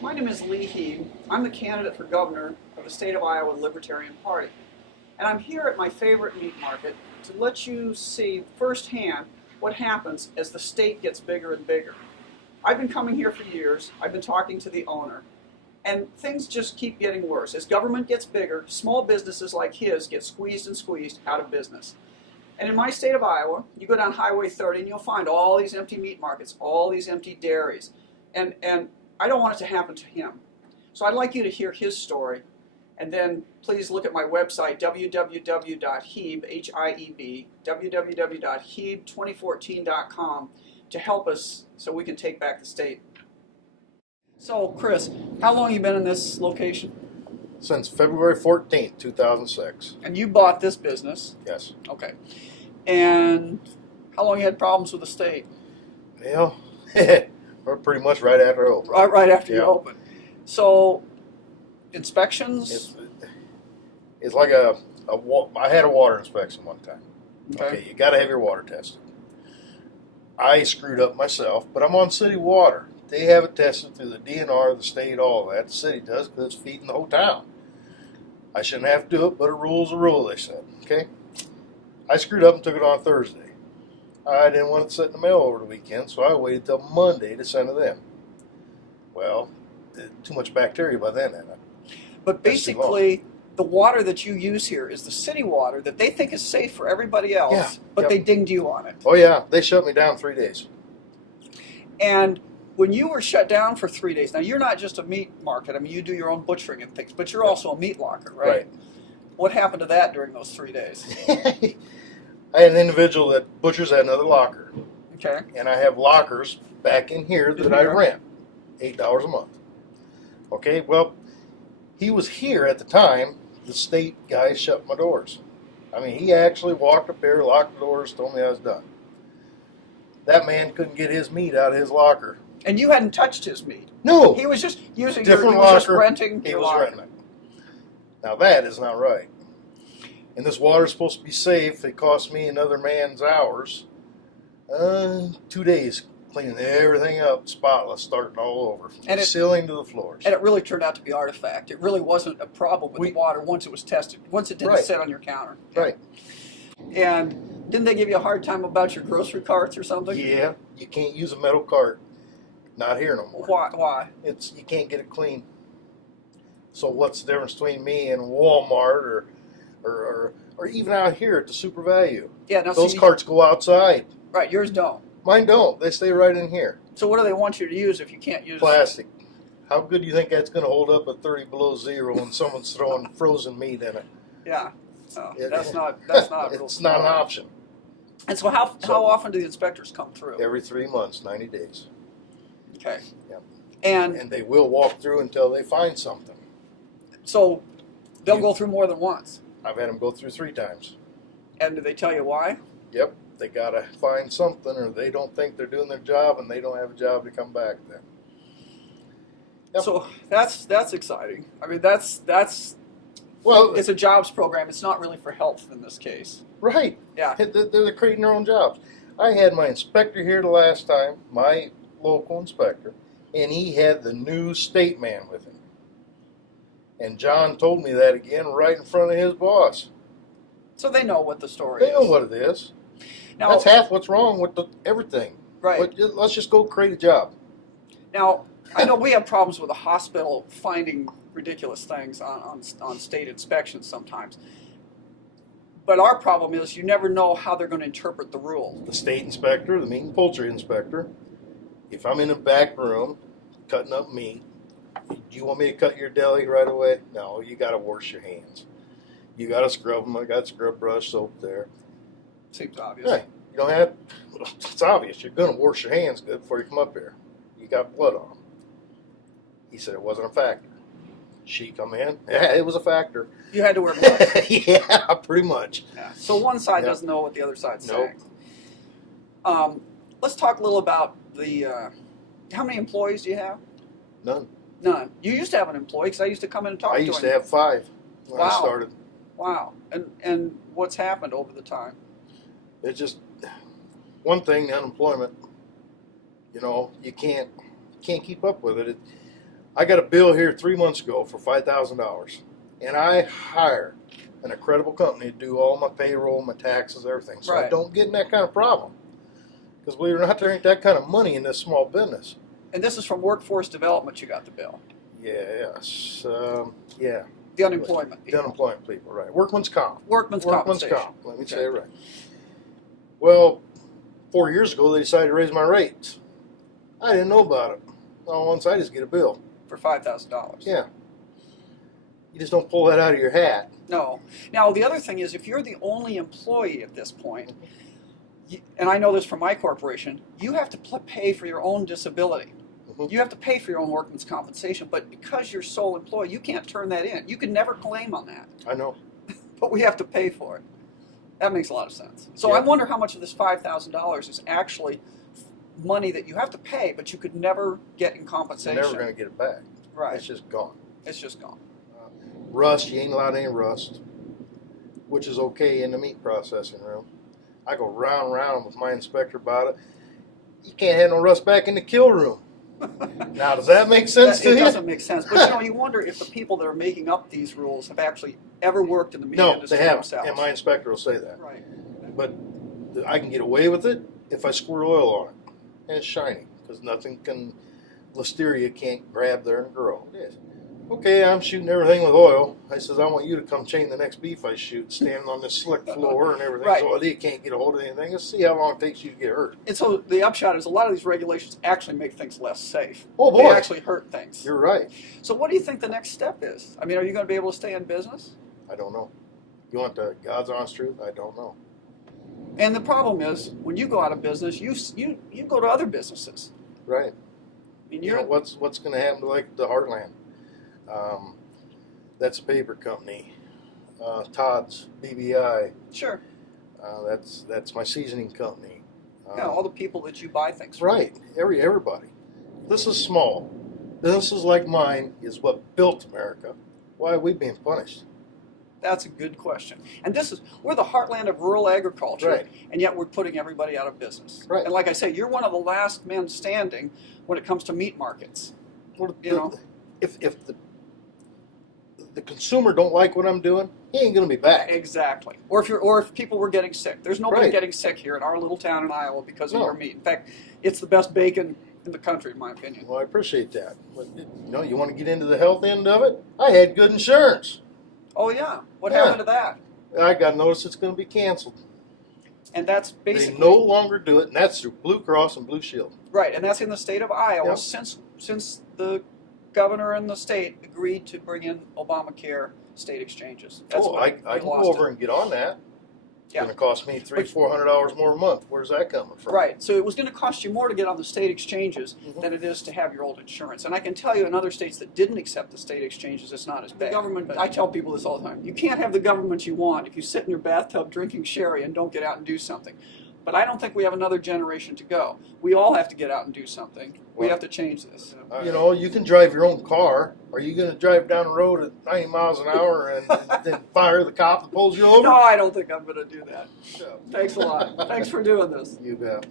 My name is Lee Hieb. I'm the candidate for governor of the state of Iowa Libertarian Party. And I'm here at my favorite meat market to let you see firsthand what happens as the state gets bigger and bigger. I've been coming here for years. I've been talking to the owner. And things just keep getting worse. As government gets bigger, small businesses like his get squeezed and squeezed out of business. And in my state of Iowa, you go down Highway 30 and you'll find all these empty meat markets, all these empty dairies. And I don't want it to happen to him. So I'd like you to hear his story. And then please look at my website, www.hieb, H-I-E-B, www.hieb2014.com to help us so we can take back the state. So, Chris, how long have you been in this location? Since February 14th, 2006. And you bought this business? Yes. Okay. And how long you had problems with the state? Well, we're pretty much right after it opened. Right after you opened. So, inspections? It's like I had a water inspection one time. Okay, you got to have your water tested. I screwed up myself, but I'm on city water. They have it tested through the DNR, the state, all that. The city does because it's feeding the whole town. I shouldn't have to do it, but a rule's a rule, they said. Okay? I screwed up and took it on Thursday. I didn't want it to sit in the mail over the weekend, so I waited till Monday to send it in. Well, too much bacteria by then. But basically, the water that you use here is the city water that they think is safe for everybody else, but they dinged you on it. Oh, yeah. They shut me down 3 days. And when you were shut down for 3 days, now you're not just a meat market. I mean, you do your own butchering and things, but you're also a meat locker, right? Right. What happened to that during those 3 days? I had an individual that butchers had another locker. Okay. And I have lockers back in here that I rent, $8 a month. Okay, well, he was here at the time. The state guy shut my doors. I mean, he actually walked up there, locked the doors, told me I was done. That man couldn't get his meat out of his locker. And you hadn't touched his meat. No. He was just using different your, locker. just renting he your was locker. renting it. Now that is not right. And this water is supposed to be safe. It cost me another man's hours. 2 days cleaning everything up, spotless, starting all over, from the ceiling to the floors. And it really turned out to be artifact. It really wasn't a problem with the water once it was tested, once it didn't sit on your counter. Right. And didn't they give you a hard time about your grocery carts or something? Yeah, you can't use a metal cart. Not here no more. Why? You can't get it clean. So what's the difference between me and Walmart or even out here at the Super Value? Yeah, now those carts go outside. Right, yours don't. Mine don't. They stay right in here. So what do they want you to use if you can't use plastic? How good do you think that's going to hold up at 30 below zero when someone's throwing frozen meat in it? Yeah, that's not. It's not an option. And so how often do the inspectors come through? Every 3 months, 90 days. Okay. Yep. And they will walk through until they find something. So they'll go through more than once. I've had them go through 3 times. And do they tell you why? Yep. They got to find something, or they don't think they're doing their job, and they don't have a job to come back then. Yep. So that's exciting. I mean, that's well, it's a jobs program. It's not really for health in this case. Right. Yeah. They're creating their own jobs. I had my inspector here the last time, my local inspector, and he had the new state man with him. And John told me that again right in front of his boss. So they know what the story is. They know what it is. Now, that's half what's wrong with everything. Right. Let's just go create a job. Now, I know we have problems with the hospital finding ridiculous things on state inspections sometimes. But our problem is you never know how they're going to interpret the rule. The state inspector, the meat and poultry inspector, if I'm in the back room cutting up meat, do you want me to cut your deli right away? No, you got to wash your hands. You got to scrub them. I got scrub brush soap there. Seems obvious. Hey, you don't have. It's obvious. You're going to wash your hands good before you come up here. You got blood on them. He said it wasn't a factor. She come in. Yeah, it was a factor. You had to wear gloves. Yeah, pretty much. Yeah. So one side doesn't know what the other side's Nope. saying. Let's talk a little about the. How many employees do you have? None. None. You used to have an employee because I used to come in and talk to him. I used to have 5 when I started. Wow. And what's happened over the time? It's just one thing, the unemployment. You know, you can't keep up with it. I got a bill here 3 months ago for $5,000, and I hired an incredible company to do all my payroll, my taxes, everything. So I Right. don't get in that kind of problem. Because believe it or not, there ain't that kind of money in this small business. And this is from workforce development you got the bill. Yes, yeah. The unemployment The people. unemployment people, right. Workman's comp. Workman's compensation. comp. Let me say it right. Well, 4 years ago, they decided to raise my rates. I didn't know about it. All once I just get a bill. For $5,000. Yeah. You just don't pull that out of your hat. No. Now, the other thing is, if you're the only employee at this point, and I know this from my corporation, you have to pay for your own disability. Mhm. You have to pay for your own workman's compensation, but because you're sole employee, you can't turn that in. You can never claim on that, I know. but we have to pay for it. That makes a lot of sense. So Yeah. I wonder how much of this $5,000 is actually money that you have to pay, but you could never get in You're compensation. never going to get it back. Right. It's just gone. It's just gone. Rust, you ain't allowed any rust, which is okay in the meat processing room. I go round and round with my inspector about it. You can't have no rust back in the kill room. Now, does that make sense to It you? doesn't make sense. But you wonder if the people that are making up these rules have actually ever worked in the meat No, industry they haven't, themselves. and my inspector will say that. Right. But I can get away with it if I squirt oil on it, and it's shiny, because listeria can't grab there and grow. It is. Okay, I'm shooting everything with oil. I says, I want you to come chain the next beef I shoot, standing on this slick floor and everything, Right. so they can't get a hold of anything. Let's see how long it takes you to get hurt. And so the upshot is a lot of these regulations actually make things less safe. Oh, They boy. actually hurt things. You're right. So what do you think the next step is? I mean, are you going to be able to stay in business? I don't know. You want the God's honest truth? I don't know. And the problem is, when you go out of business, you go to other businesses. Right. I mean, You know, what's going to happen to, like, the Heartland? That's a paper company. Todd's, BBI. sure. That's my seasoning company. Yeah, all the people that you buy things from. Right. Everybody. This is small. Businesses like mine is what built America. Why are we being punished? That's a good question. And we're the heartland of rural agriculture, Right. and yet we're putting everybody out of business. Right. And like I say, you're one of the last men standing when it comes to meat markets. Well, You know? if the consumer don't like what I'm doing, he ain't going to be back. Exactly. Or if people were getting sick. There's nobody Right. getting sick here in our little town in Iowa because of No. your meat. In fact, it's the best bacon in the country, in my opinion. Well, I appreciate that. But, you want to get into the health end of it? I had good insurance. Oh yeah. What Yeah. happened to that? I got notice it's going to be canceled. And that's They basically no longer do it, and that's through Blue Cross and Blue Shield. right. And that's in the state of Iowa Yep. since the governor and the state agreed to bring in Obamacare state exchanges. That's Oh, when I we can lost go over it. and get on that. It's Yeah. going to cost me $300-400 more a month. Where's that coming from? Right. So it was going to cost you more to get on the state exchanges Mhm. than it is to have your old insurance. And I can tell you in other states that didn't accept the state exchanges, it's not as bad. The government, I tell people this all the time. You can't have the government you want if you sit in your bathtub drinking sherry and don't get out and do something. But I don't think we have another generation to go. We all have to get out and do something. We Well, have to change this. You can drive your own car. Are you going to drive down the road at 90 miles an hour and then fire the cop that pulls you over? No, I don't think I'm going to do that. So, thanks a lot. Thanks for doing this. You bet.